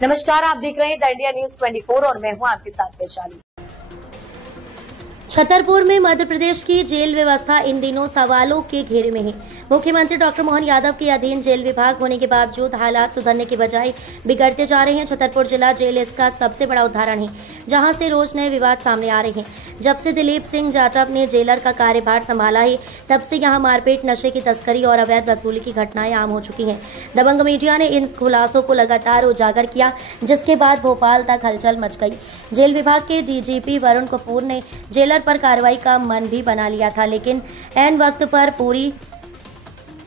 नमस्कार, आप देख रहे हैं द इंडिया न्यूज 24 और मैं हूं आपके साथ वैशाली। छतरपुर में मध्य प्रदेश की जेल व्यवस्था इन दिनों सवालों के घेरे में है। मुख्यमंत्री डॉक्टर मोहन यादव के अधीन जेल विभाग होने के बावजूद हालात सुधरने के बजाय बिगड़ते जा रहे हैं। छतरपुर जिला जेल इसका सबसे बड़ा उदाहरण है, जहां से रोज नए विवाद सामने आ रहे हैं। जब से दिलीप सिंह जाटव ने जेलर का कार्यभार संभाला है, तब से यहां मारपीट, नशे की तस्करी और अवैध वसूली की घटनाएं आम हो चुकी हैं। दबंग मीडिया ने इन खुलासों को लगातार उजागर किया, जिसके बाद भोपाल तक हलचल मच गई। जेल विभाग के डीजीपी वरुण कपूर ने जेलर पर कार्रवाई का मन भी बना लिया था, लेकिन ऐन वक्त पर पूरी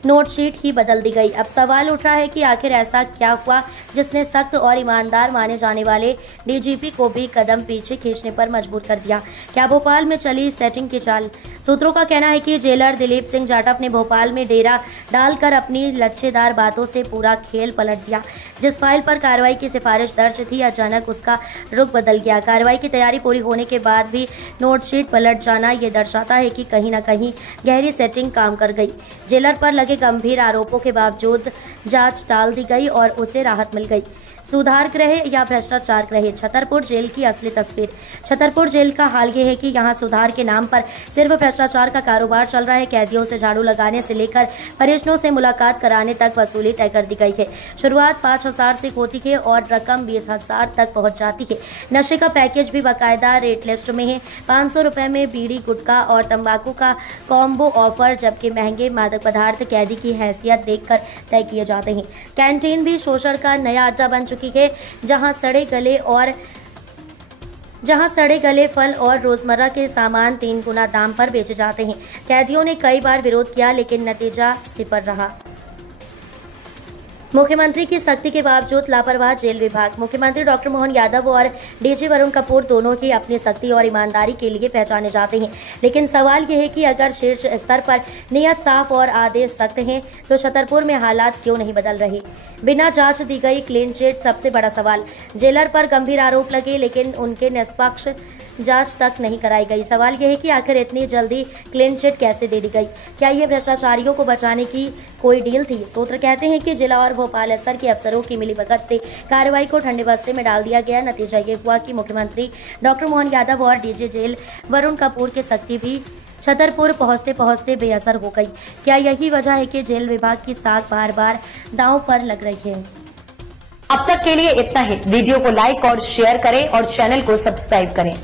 नोटशीट ही बदल दी गई। अब सवाल उठ रहा है कि आखिर ऐसा क्या हुआ जिसने सख्त और ईमानदार माने जाने वाले डीजीपी को भी कदम पीछे खींचने पर मजबूर कर दिया। क्या भोपाल में चली सेटिंग की चाल? सूत्रों का कहना है कि जेलर दिलीप सिंह जाटव ने भोपाल में डेरा डालकर अपनी लच्छेदार बातों से पूरा खेल पलट दिया। जिस फाइल पर कार्रवाई की सिफारिश दर्ज थी, अचानक उसका रुख बदल गया। कार्रवाई की तैयारी पूरी होने के बाद भी नोटशीट पलट जाना ये दर्शाता है कि कहीं न कहीं गहरी सेटिंग काम कर गई। जेलर पर लगे गंभीर आरोपों के बावजूद जांच टाल दी गई और उसे राहत मिल गई। सुधार गृह या भ्रष्टाचार गृह? छतरपुर जेल की असली तस्वीर। छतरपुर जेल का हाल ये है कि यहाँ सुधार के नाम पर सिर्फ भ्रष्टाचार का कारोबार चल रहा है। कैदियों से झाड़ू लगाने से लेकर परिजनों से मुलाकात कराने तक वसूली तय कर दी गई है। शुरुआत 5,000 से होती है और रकम 20,000 तक पहुँच जाती है। नशे का पैकेज भी बाकायदा रेट लिस्ट में है। 500 रुपए में बीड़ी, गुटखा और तंबाकू का कॉम्बो ऑफर, जबकि महंगे मादक पदार्थ कैदी की हैसियत देखकर तय किए जाते हैं। कैंटीन भी शोषण का नया अड्डा बन चुकी है, जहां सड़े गले फल और रोजमर्रा के सामान 3 गुना दाम पर बेचे जाते हैं। कैदियों ने कई बार विरोध किया, लेकिन नतीजा सिफर रहा। मुख्यमंत्री की सख्ती के बावजूद लापरवाह जेल विभाग। मुख्यमंत्री डॉक्टर मोहन यादव और डीजी वरुण कपूर दोनों ही अपनी सख्ती और ईमानदारी के लिए पहचाने जाते हैं, लेकिन सवाल यह है कि अगर शीर्ष स्तर पर नियत साफ और आदेश सख्त हैं, तो छतरपुर में हालात क्यों नहीं बदल रहे? बिना जांच दी गई क्लीन चिट सबसे बड़ा सवाल। जेलर पर गंभीर आरोप लगे, लेकिन उनके निष्पक्ष जांच तक नहीं कराई गई। सवाल यह है कि आखिर इतनी जल्दी क्लीन चिट कैसे दे दी गई? क्या ये भ्रष्टाचारियों को बचाने की कोई डील थी? सूत्र कहते हैं कि जिला और भोपाल स्तर के अफसरों की मिलीभगत से कार्रवाई को ठंडे बस्ते में डाल दिया गया। नतीजा ये हुआ कि मुख्यमंत्री डॉक्टर मोहन यादव और डीजी जेल वरुण कपूर की सख्ती भी छतरपुर पहुंचते पहुंचते बेअसर हो गई। क्या यही वजह है कि जेल विभाग की साख बार बार दांव पर लग रही है? अब तक के लिए इतना ही। वीडियो को लाइक और शेयर करें और चैनल को सब्सक्राइब करें।